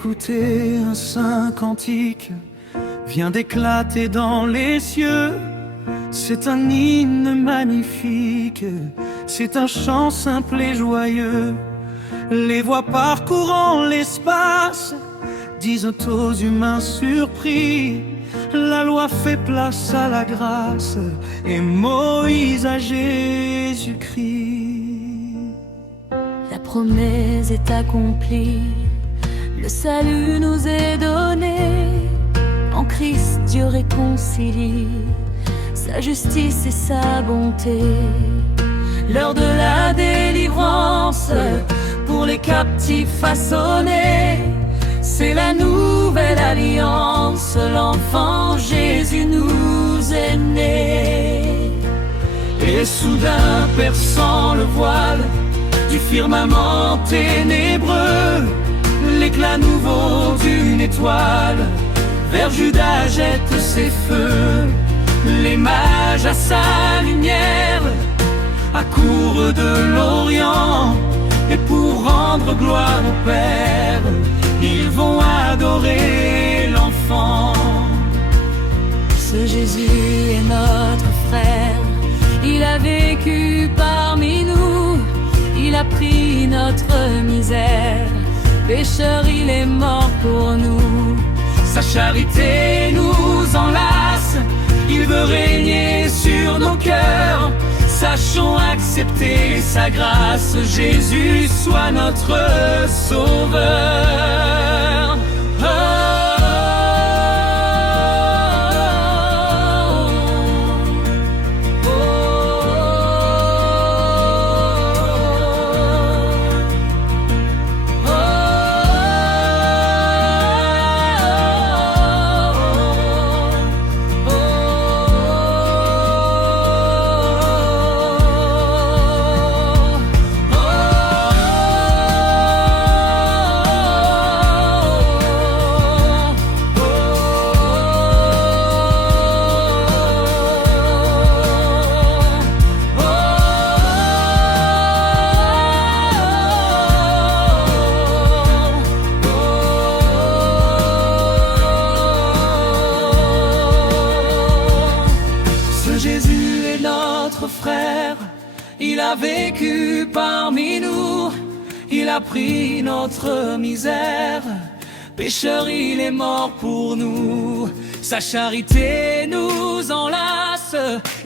écouter un saint cantique vient d'éclater dans les cieux. C'est un hymne magnifique, c'est un chant simple et joyeux. Les voix parcourant l'espace disent aux humains surpris: la loi fait place à la grâce et Moïse à Jésus-Christ. La promesse est accomplie, le salut nous est donné. En Christ Dieu réconcilie sa justice et sa bonté. L'heure de la délivrance pour les captifs façonnés, c'est la nouvelle alliance, l'enfant Jésus nous est né. Et soudain perçant le voile du firmament ténébreux, l'éclat nouveau d'une étoile vers Juda jette ses feux. Les mages à sa lumière accourent de l'Orient, et pour rendre gloire au Père, ils vont adorer l'enfant. Ce Jésus est notre frère, il a vécu parmi nous, il a pris notre misère, pécheur il est mort pour nous. Sa charité nous enlace, il veut régner sur nos cœurs. Sachons accepter sa grâce, Jésus soit notre sauveur. Frère, il a vécu parmi nous, il a pris notre misère, pécheur il est mort pour nous. Sa charité nous enlace,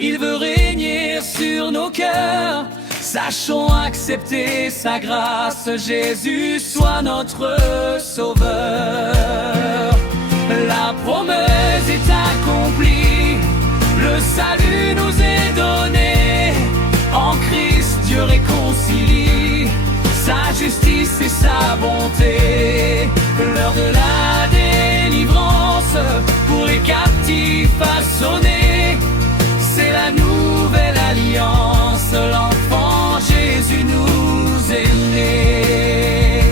il veut régner sur nos cœurs. Sachons accepter sa grâce, Jésus soit notre sauveur. La promesse est accomplie, le salut nous est donné. En Christ, Dieu réconcilie sa justice et sa bonté. L'heure de la délivrance pour les captifs façonnés, c'est la nouvelle alliance, l'enfant Jésus nous est né.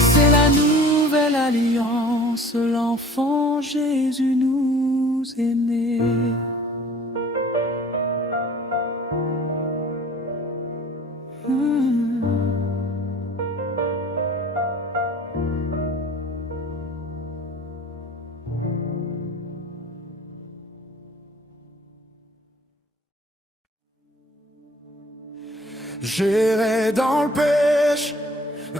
C'est la nouvelle alliance, l'enfant Jésus nous est né. J'irai dans le péché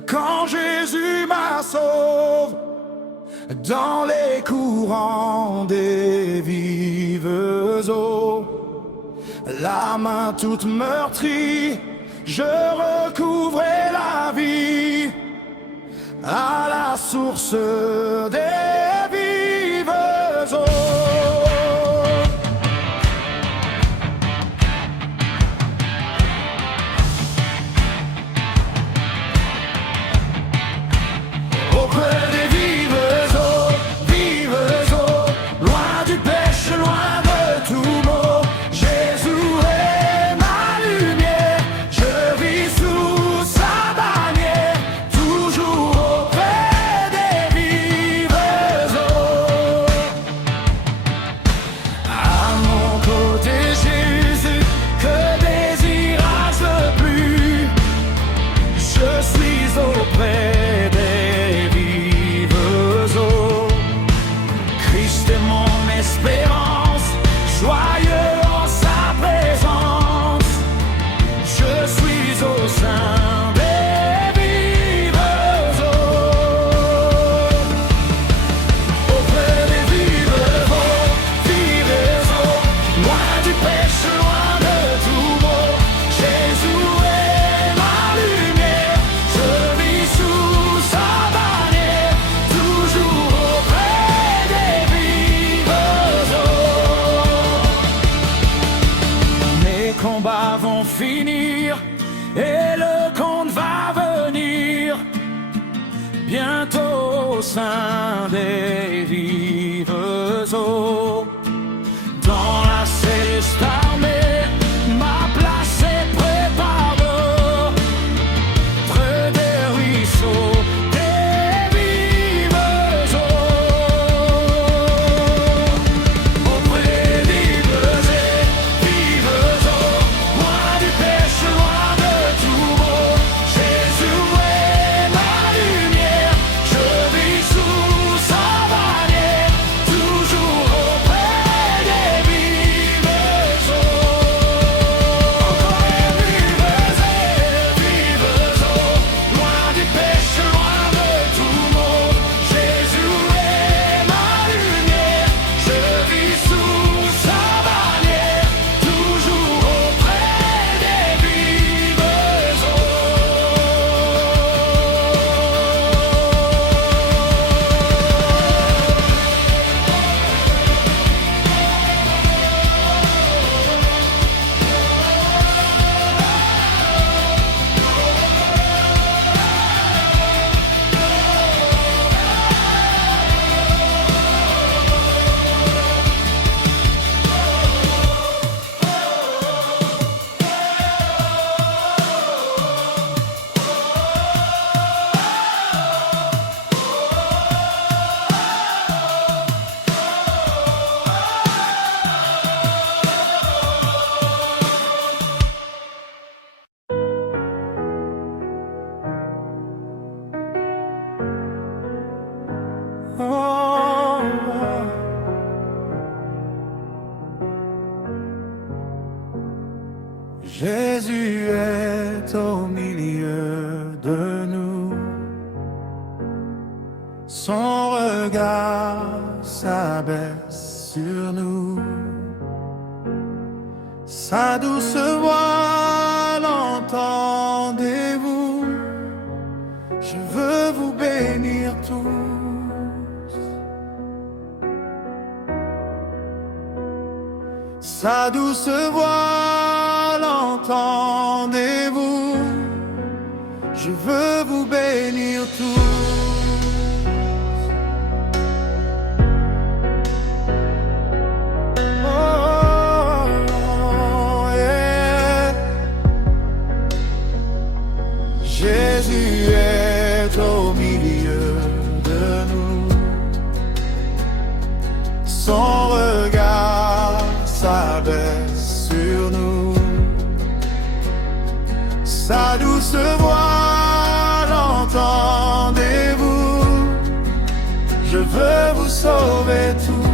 quand Jésus m'a sauvé, dans les courants des vives eaux. La main toute meurtrie, je recouvrais la vie à la source des vives eaux. Toujours auprès des vives espérance, joyeux en sa présence. Je suis au sein des vives eaux, auprès des vives eaux, loin du péché, loin de tout mot. Jésus est ma lumière, je vis sous sa bannière, toujours auprès des vives eaux. Mes combats vont finir et le compte va venir bientôt au sein des vives eaux. Dans la céleste armée, ma place est préparée près des ruisseaux des vives eaux, auprès des vives eaux, loin du péché, loin de tout mot. Jésus est ma lumière, je vis sous sa bannière, toujours auprès des vives eaux, loin du péché, loin de tout mot. Jésus est ma lumière, je vis sous sa bannière, toujours auprès des vives Jésus est au milieu de nous, son regard s'abaisse sur nous, sa douce voix l'entendez-vous? Je veux vous bénir tous. Sa douce voix l'entendez-vous? Je veux vous bénir tous. Jésus est au milieu de nous, son regard s'abaisse sur nous, sa douce voix l'entendez-vous? Je veux vous sauver tous.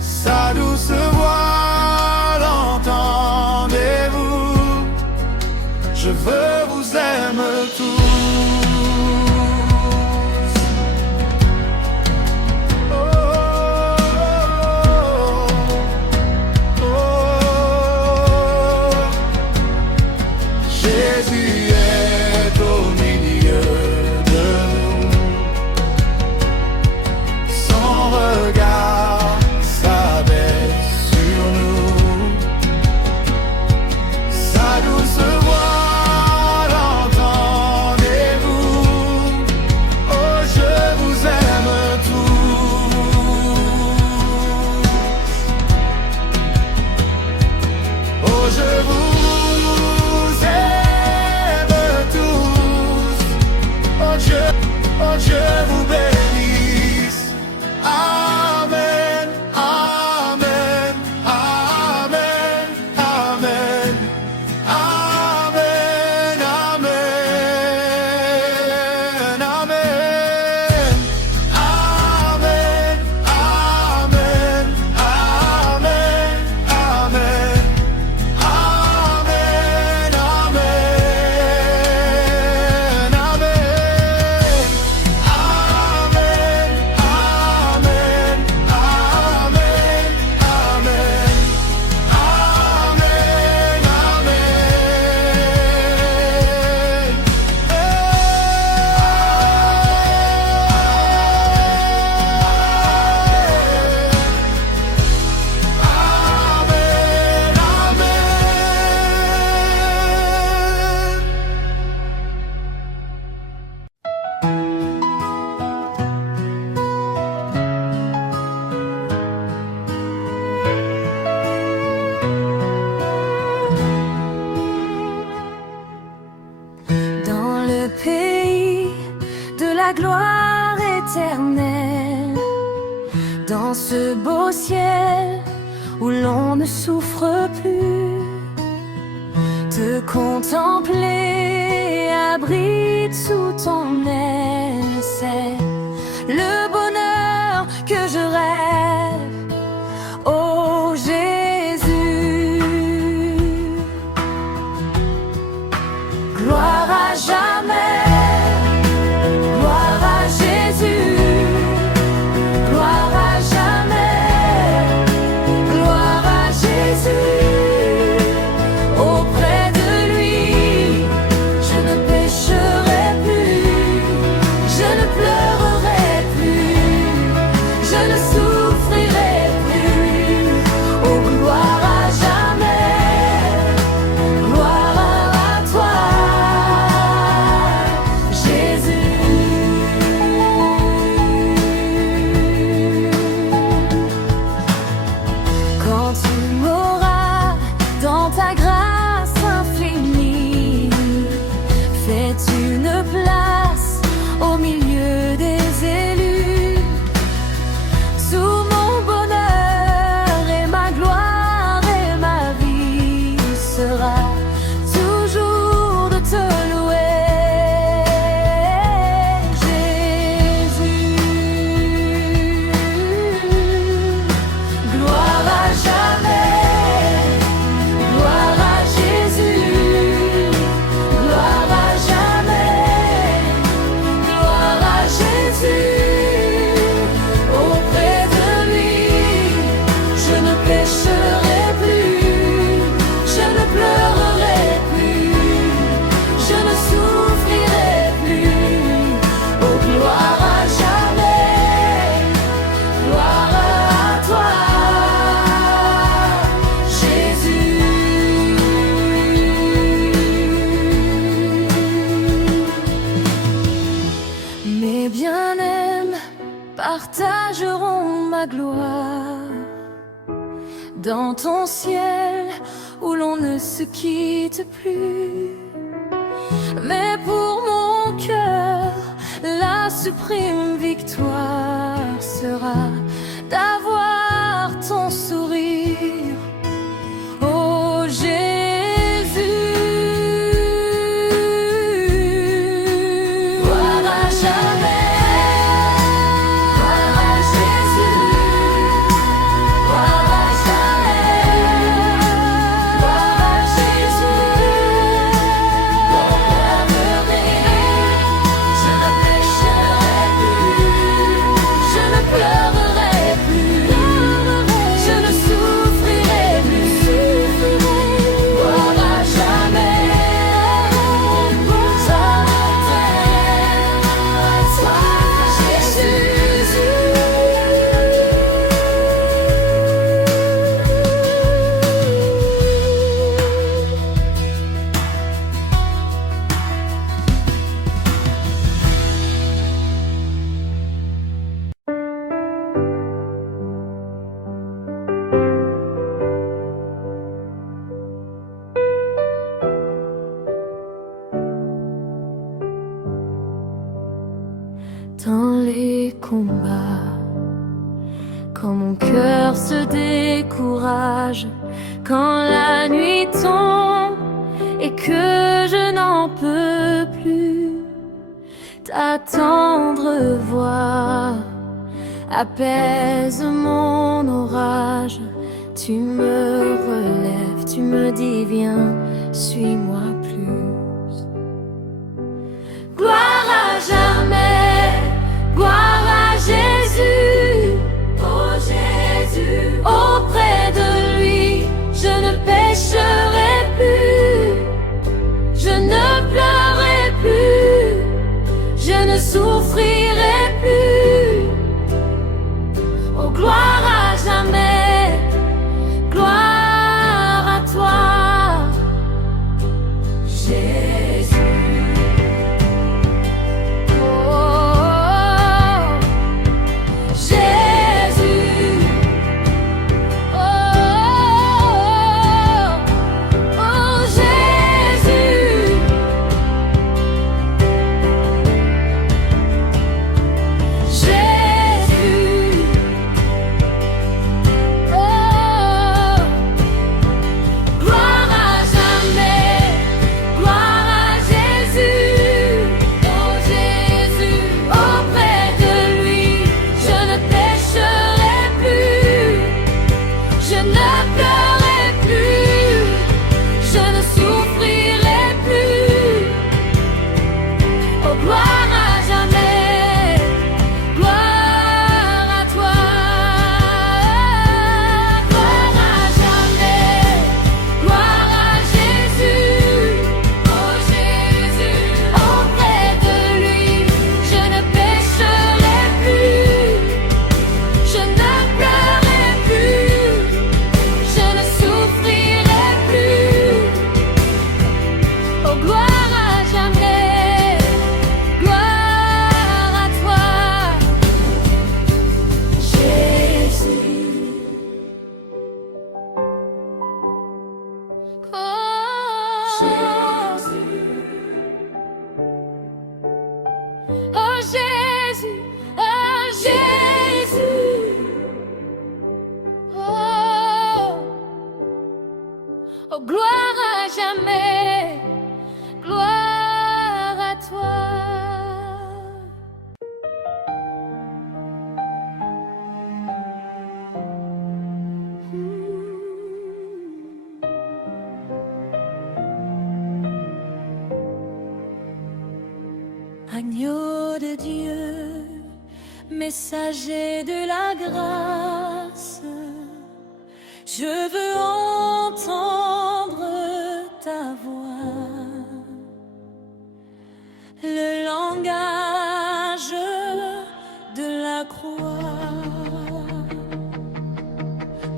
Sa douce voix l'entendez-vous? Je veux vous aimer tous. Jésus est au milieu la gloire éternelle, dans ce beau ciel où l'on ne souffre plus. Te contempler abrite sous ton aile, c'est le bonheur que je rêve. Oh Jésus, gloire à jamais, gloire à Jésus, gloire à jamais, gloire à Jésus. Auprès de lui, je ne pécherai plus, je ne pleurerai plus, je ne souffrirai plus. Oh, gloire à jamais, gloire à toi, Jésus. Quand tu m'auras dans ta grâce infinie, fais une place au milieu des élus. Sous mon bonheur et ma gloire et ma vie sera toujours de te louer, Jésus. Gloire à jamais, gloire à Jésus, gloire à jamais, gloire à Jésus. Auprès de lui, je ne pécherai plus, je ne pleurerai plus, je ne souffrirai plus. Oh, gloire à jamais, gloire à toi, Jésus. Mes bien-aimés partageront ma gloire dans ton ciel où l'on ne se quitte plus. Mais pour mon cœur, la suprême victoire sera d'avoir ton sourire. Oh Jésus, gloire à jamais, gloire à Jésus, gloire à jamais, gloire à Jésus. Auprès de lui, je ne pécherai plus, je ne pleurerai plus, je ne souffrirai plus. Gloire à jamais, dans les combats, quand mon cœur se décourage, quand la nuit tombe et que je n'en peux plus, ta tendre voix apaise mon orage. Tu me relèves, tu me dis viens, suis-moi plus. Gloire à jamais, gloire à Jésus, oh Jésus. Auprès de lui, je ne pécherai plus, je ne pleurerai plus, je ne souffrirai plus. Oh gloire à jamais, gloire à toi, Jésus. Oh, Jésus. Oh, Jésus. Jésus, oh Jésus, oh, oh gloire à jamais, gloire à toi. Agneau de Dieu, messager de la grâce, je veux entendre ta voix, le langage de la croix.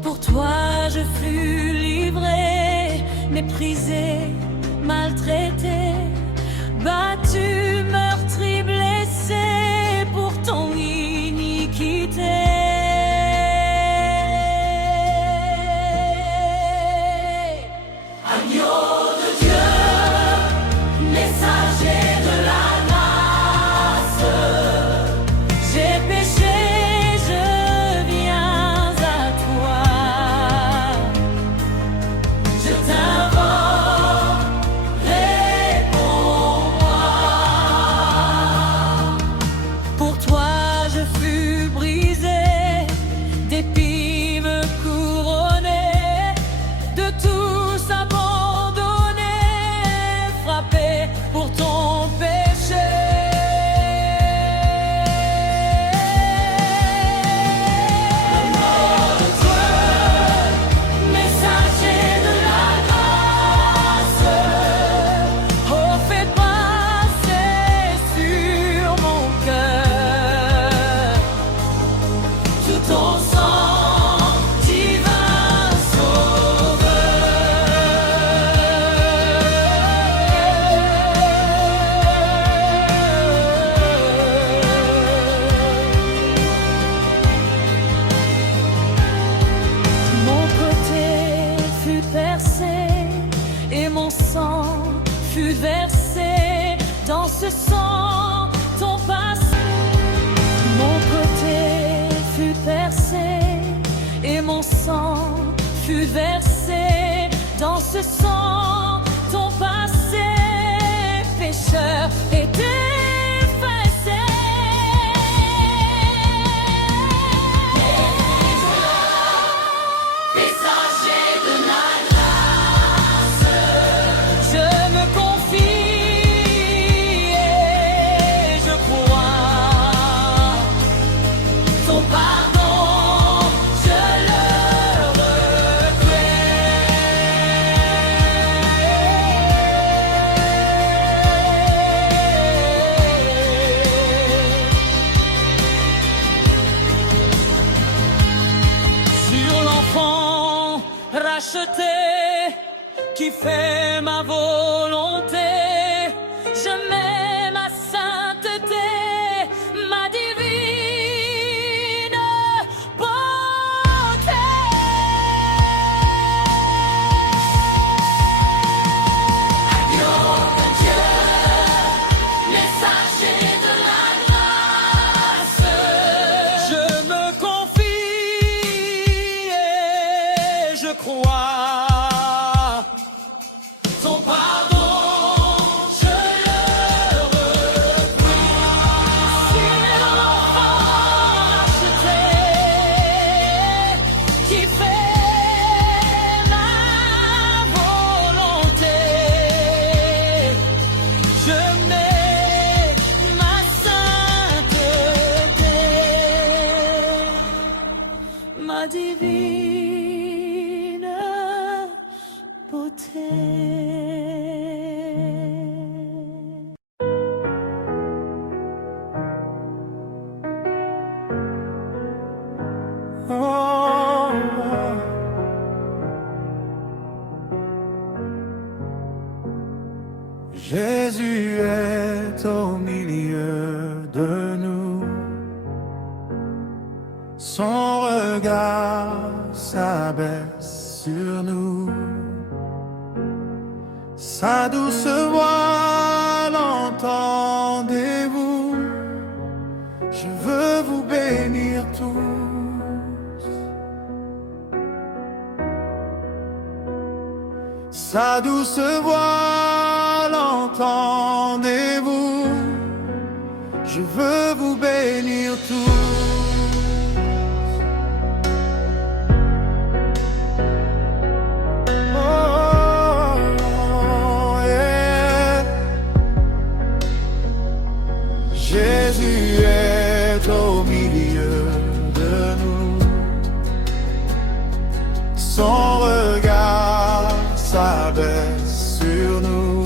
Pour toi je fus livré, méprisé, maltraité, battu, meurtri, blessé pour ton iniquité. Agneau de Dieu, messager de la grâce, j'ai péché, je viens à toi, je t'invoque, réponds-moi. Pour toi je fus brisé, d'épis me couronné, de tous abandonné, frappé pour ton péché. Agneau de Dieu, messager de la grâce, oh fais passer sur mon cœur tout ton sang divin Mon côté fut percé et mon sang fut versé. Dans ce sang, ton passé. Mon côté fut percé et mon sang fut versé. Dans ce sang, ton passé pécheur est effacé. Messager de la grâce, je me confie et je crois. Ton pardon, je le sur l'enfant racheté qui fait ma volonté, je mets ma sainteté, ma divine beauté. Agneau de Dieu, messager de la grâce, je me confie et je crois. Ton pardon, je le repris. Sur l'enfant racheté qui fait ma volonté, je mets ma sainteté, ma divine beauté. Oh, Jésus est au milieu de nous, son regard s'abaisse sur nous, sa douce voix l'entendez-vous, tous. Sa douce voix, l'entendez-vous? Je veux vous bénir tous. Jésus est au milieu de nous. Son regard s'abaisse sur nous.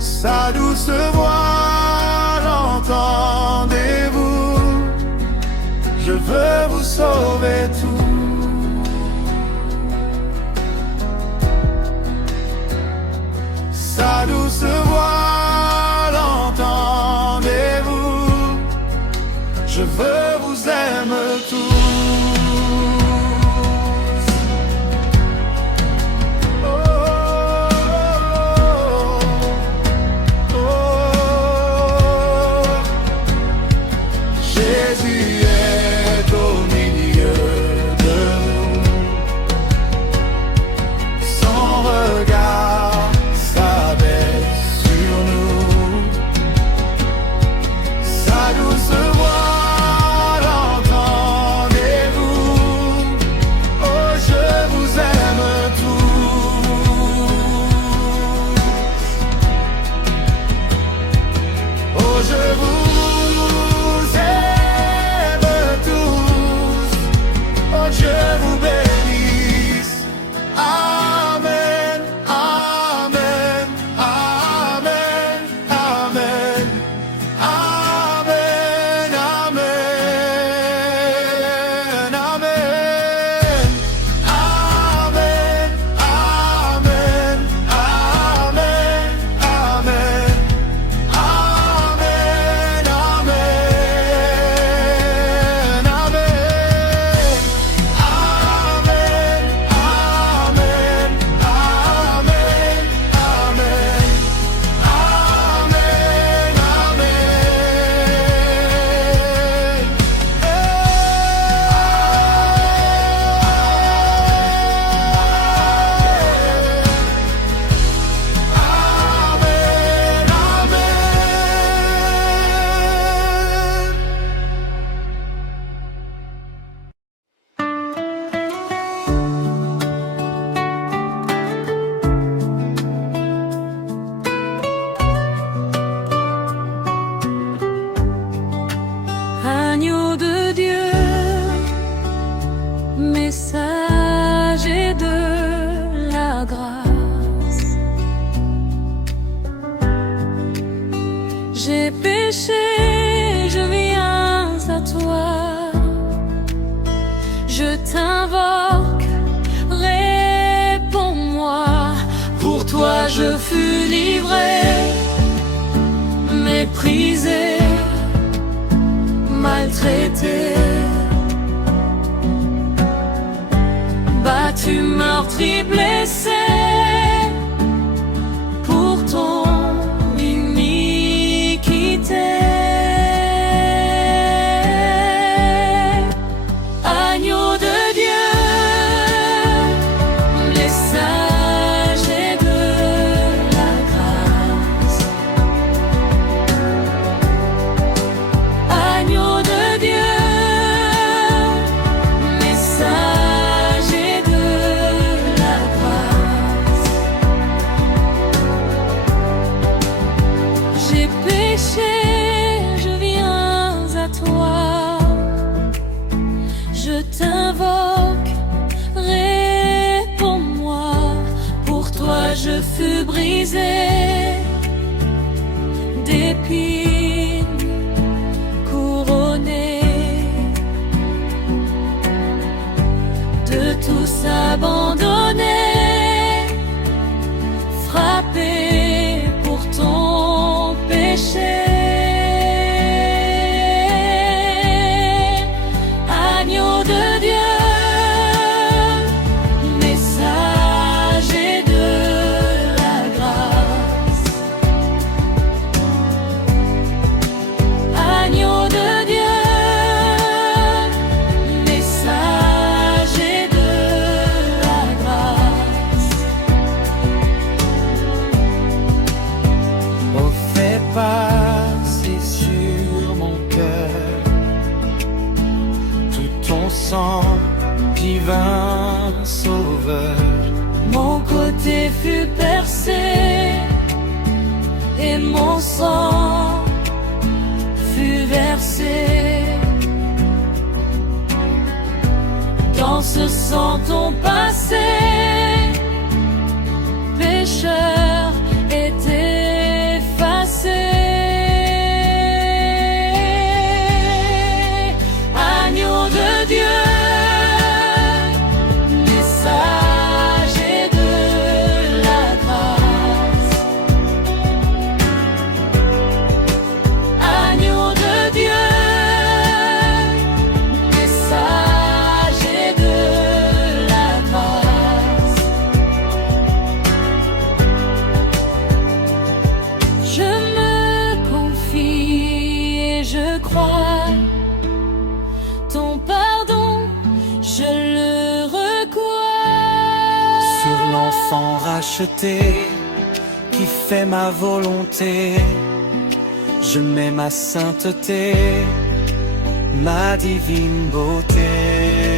Sa douce voix, l'entendez-vous? Je veux vous sauver tous. Sa douce voix, l'entendez-vous? Je veux vous aimer tous. Jésus est au milieu de nous. Son regard s'abaisse sur nous. Sa douce voix, l'entendez-vous? Oh, je vous aime tous. Oh, je vous Dieu vous bénisse. Amen, amen, amen, amen, amen, amen, amen, amen, amen, amen, amen, amen, amen. Agneau de Dieu, messager de la grâce, j'ai péché, je viens à toi, je t'invoque, réponds-moi. Pour toi je fus livré, méprisé, maltraité, battu, meurtri, blessé, pour ton iniquité. Agneau de Dieu, messager de la grâce, agneau de Dieu, messager de la grâce. J'ai péché, je viens à toi, je t'invoque, réponds-moi. Pour toi je fus brisé, d'épines couronné, de tous abandonné, frappé pour ton péché. Agneau de Dieu, messager de la grâce, divin sauveur. Mon côté fut percé et mon sang fut versé. Dans ce sang ton passé pécheur est effacé. Agneau de Dieu, messager de la grâce. Agneau de Dieu, messager de la grâce. Je me confie et je crois, ton pardon, je le recois. Sur l'enfant racheté qui fait ma volonté, je mets ma sainteté, ma divine beauté.